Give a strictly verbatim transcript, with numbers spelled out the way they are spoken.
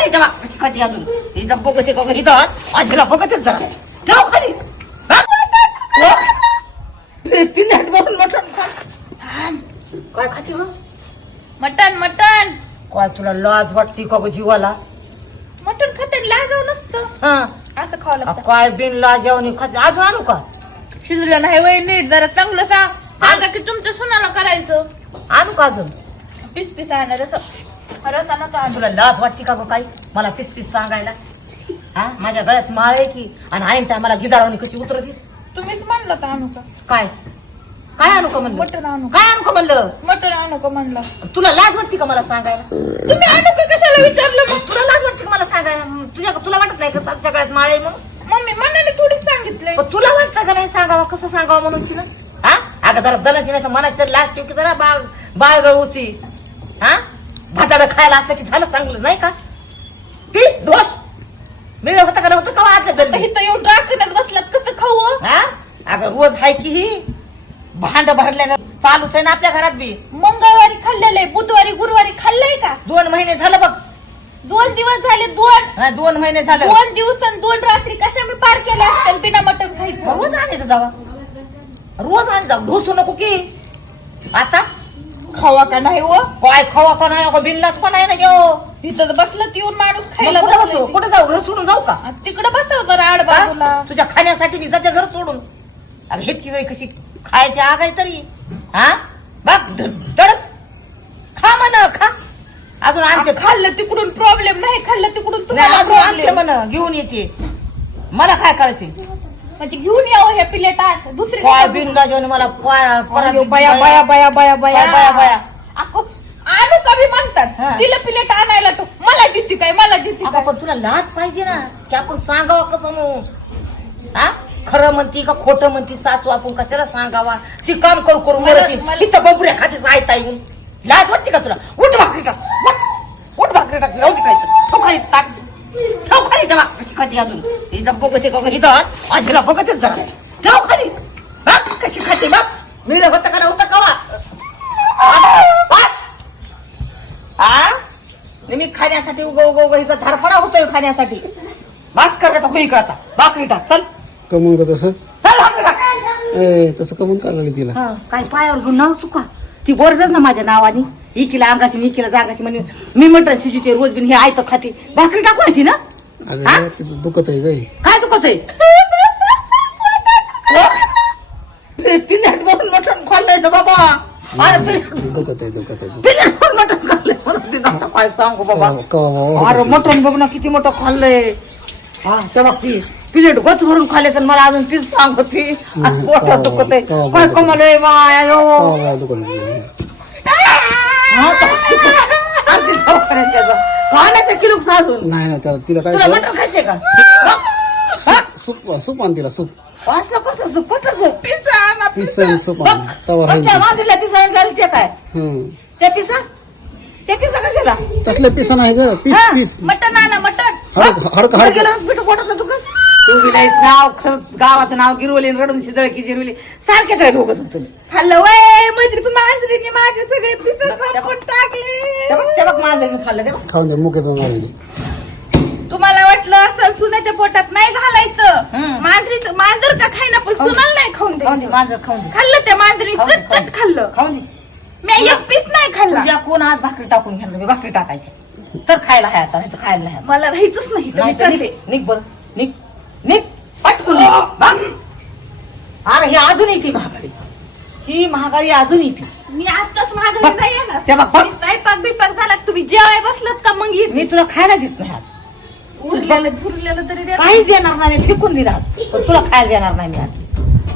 तेव्हा कशी खाती अजून हिचं बघते का हिचं माझ्याला बघतेच जरा ठेव खाली पिल्लाट बघून मटण खा काय खाती मग मटन मटन काय तुला लाज वाटती का ग जीवाला मटन खाते लाजाव नसतं हा असं खावं लागतं काय बिन लाज जेवणी खाते अजून आणू का शिजलं नाही वय नीट जरा चांगलं सांग सांगा की तुमच्या सुनाला करायचं आणू का अजून पीस पीस आणणार असं रसा नका तुला लाज वाटते का ग काही मला पीस पीस सांगायला हा माझ्या गळ्यात माळ आहे की आणि आईन टायमाला गिदाळवणी कशी उतरतीस तुम्हीच म्हणलं तर आणू का काय काय आणू का म्हणलं मटण आणू काय आणू का म्हणलं मटण आणू का म्हणलं तुला लाज वाटते का मला सांगायला तुम्ही आणू का कशाला विचारलं मग तुला लाज वाटते का मला सांगायला तुझ्या तुला वाटत नाही का सातच्या गळ्यात माळ आहे म्हणून मम्मी मनाने थोडीच सांगितलंय पण तुला वाटतं का नाही सांगावं कसं सांगावं म्हणून शिला हा अगं जरा जणांची नाही तर मनाची तर लाज ठेव की जरा बाळ बाळगळूची हा भाजाडं खायला असलं की झालं चांगलं नाही का ती डोस मिळलं होतं का नव्हतं का आज आता इथं येऊन राखण्यात बसलात कसं खाऊ हा अगं रोज हाय की ही भांड भरल्यानं चालूच आहे ना आपल्या घरात बी मंगळवारी खाल्लेलं आहे बुधवारी गुरुवारी खाल्लंय का दोन महिने झालं बघ दोन दिवस झाले दोन हा, दोन महिने झालं दोन दिवस आणि दोन रात्री कशा मी पार केल्या असतील बिना मटण खायचं रोज आणायचं जावा रोज आण जाऊ ढोसू नको की आता खावा का नाही व काय खावा का नाही अगं बिनलाच पण आहे ना घेऊ इथं बसलं येऊन माणूस मग खायला कुठं बसू कुठं जाऊ घर सोडून जाऊ का तिकडे बसव जरा आड बाजूला हा? तुझ्या खाण्यासाठी मी जाते घर सोडून अगं हेतकी वेळ कशी खायची आग आहे तरी हा बघ दडच खा म्हण खा अजून आणते खाल्लं तिकडून प्रॉब्लेम नाही खाल्लं तिकडून नाही, तुम्हाला अजून आणते प्रॉब्लेम म्हण घेऊन येते मला काय करायचे म्हणजे घेऊन यावं ह्या प्लेटात दुसरी काय बिनला जेवण मला पाय- परत बया बया बया बया बया बया बया अको, आणू कमी म्हणतात हा. तिला प्लेट आणायला तो मला दिसती काय मला दिसती अगं काय पण तुला लाज पाहिजे ना की आपण सांगावं कसं म्हणून हा खरं म्हणती का खोटं म्हणती सासू आपण कशाला सांगावा ती काम करू करू मला- मरती मला- तिथं बबुऱ्या खातीच आयता येऊन लाज वाटते का तुला उठ भाकरी का उठ उठ भाकरी टाक जाऊ दे खायचं ठेव खाली टाक ठेव खाली तेव्हा कशी खाती अजून हिचं बघते का हिचं माझ्याला बघतेच जरा ठेव खाली बघ कशी खाते बघ मिळलं होतं का नव्हतं कवा बस आ मी खाण्यासाठी उग उग उग हिचा धारफडा होतोय खाण्यासाठी बास कर आता होई आता भाकरी टाक चल कमून का तसं चल भाकरी टाक ए तसं कमून का लागली तिला हा, काय पायावर घेऊन नाव चुका ती बरोबर ना माझ्या नावानी इकीला अंगाशी इकीला जागाशी म्हणजे मी मटण शिजते रोज बिन हे आयत खाते भाकरी टाकू नाही ती ना हा? अगं तिथं दुखत आहे गाई काय दुखत आहे पिल्लाट बघून मटण खाल्लंय ना बाबा अरे पिल्लाट दुखत आहे दुखत आहे पिल्लाट बघून मटण खाल्लंय म्हणून तिनं आता काय सांगू बाबा कवा- कवा- अरे मटण बघ ना किती मोठं खाल्लंय हा तेव्हा ती प्लेट गच भरून खाल्ले तर मला अजून पीस सांग होती आणि पोटात दुखत आहे कवा- काय कमाल आहे माया यो कवा- कवा दुखत आहे. हा, तर- अगदी सावकाराने त्याचा खाण्याचा किलो साजून नाही ना त्याला तिला काय तुला कर? मटण खायचंय का हा? सूप सूप आण तिला सूप असलं कसलं सूप कसलं सूप पिसा पिसा सूप आण तवा राहील त्या माझीला पिसा झाली ते काय हं. त्या पिसा त्या पिसा कशाला तसले पिसा नाही ग पीस हा, पीस मटण आणा मटण हडक हडक कुठं हडक गेलं पिठू पोटातलं तू कस तू विलायच नाव खरंच गावाचं नाव गिरवले रडून शिदळकी जिरवली सारखेच आहे दोघं तुम्ही खाल्लं वय मैत्री मांजरीने माझे सगळे पिस संपून टाकले ते बघ ते बघ मांजरीने खाल्लं ते बघ खाऊन दे मुके दोन आली तुम्हाला वाटलं असं सुनाच्या पोटात नाही घालायचं हं. मांजरीचं मांजर का खायना पण खाऊन दे. सुनाला नाही खाऊन खाऊन दे दे मांजर खाऊन दे खाल्लं त्या मांजरी खाऊन दे, चटचट खाल्लं खाऊन दे मी एक पीस नाही खाल्ला तुझ्या कोण आज भाकरी टाकून घ्या मी भाकरी टाकायची तर खायला आहे आता नाही तर खायला नाही मला राहायचंच नाही नाही तुम्ही तर चालले. निघ निघ बरं निघ निघ पटकून निघ बघ. अरे ही अजून येते महागाई ही महागाई अजून येते मी आताच माघारी बघ. नाही येणार ते बघ, बघ. मी स्वयंपाक बिपाक झाला तुम्ही जेवाय बसलात का मग येत मी तुला खायला देत नाही आज उरलेलं झुरलेलं तरी द्या काहीच देणार नाही मी फेकून दिला आज पण तुला खायला देणार नाही मी आज